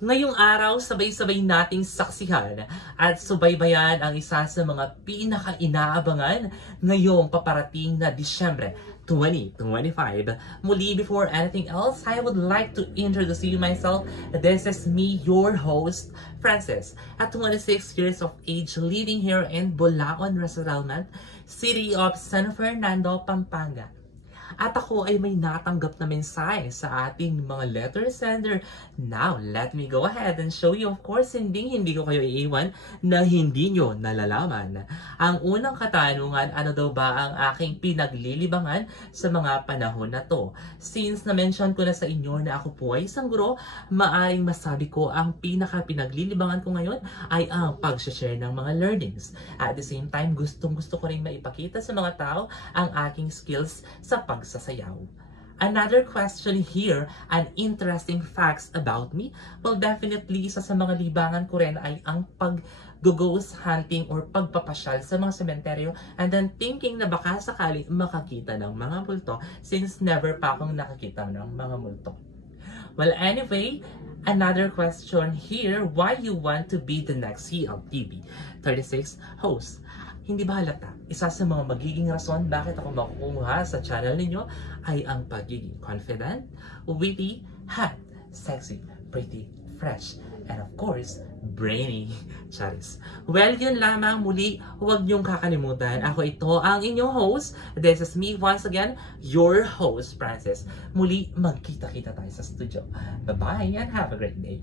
Ngayong araw, sabay-sabay nating saksihan at subaybayan ang isa sa mga pinaka-inaabangan ngayong paparating na Disyembre 2025. Muli, before anything else, I would like to introduce you myself. This is me, your host, Francis, at 26 years of age, living here in Bulacan, Resaralman, City of San Fernando, Pampanga. At ako ay may natanggap na mensahe sa ating mga letter sender. Now, let me go ahead and show you. Of course, hindi ko kayo iiwan na hindi nyo nalalaman. Ang unang katanungan, ano daw ba ang aking pinaglilibangan sa mga panahon na to? Since na-mention ko na sa inyo na ako po ay isang guro, maaring masabi ko ang pinaka-pinaglilibangan ko ngayon ay ang pag-share ng mga learnings. At the same time, gustong-gusto ko rin maipakita sa mga tao ang aking skills sa pagsasayaw. Another question here, an interesting facts about me. Well, definitely, isa sa mga libangan ko rin ay ang pag-ghost hunting or pagpapasyal sa mga sementeryo and then thinking na baka sakali makakita ng mga multo since never pa akong nakakita ng mga multo. Well, anyway, another question here, why you want to be the next CLTV 36 host? Hindi ba halata? Isa sa mga magiging rason bakit ako makukuha sa channel ninyo ay ang pagiging confident, witty, hot, sexy, pretty, fresh, and of course, brainy. Charis. Well, yun lamang. Muli, huwag niyong kakalimutan. Ako ito ang inyong host. This is me once again, your host, Francis. Muli, magkita-kita tayo sa studio. Bye-bye and have a great day.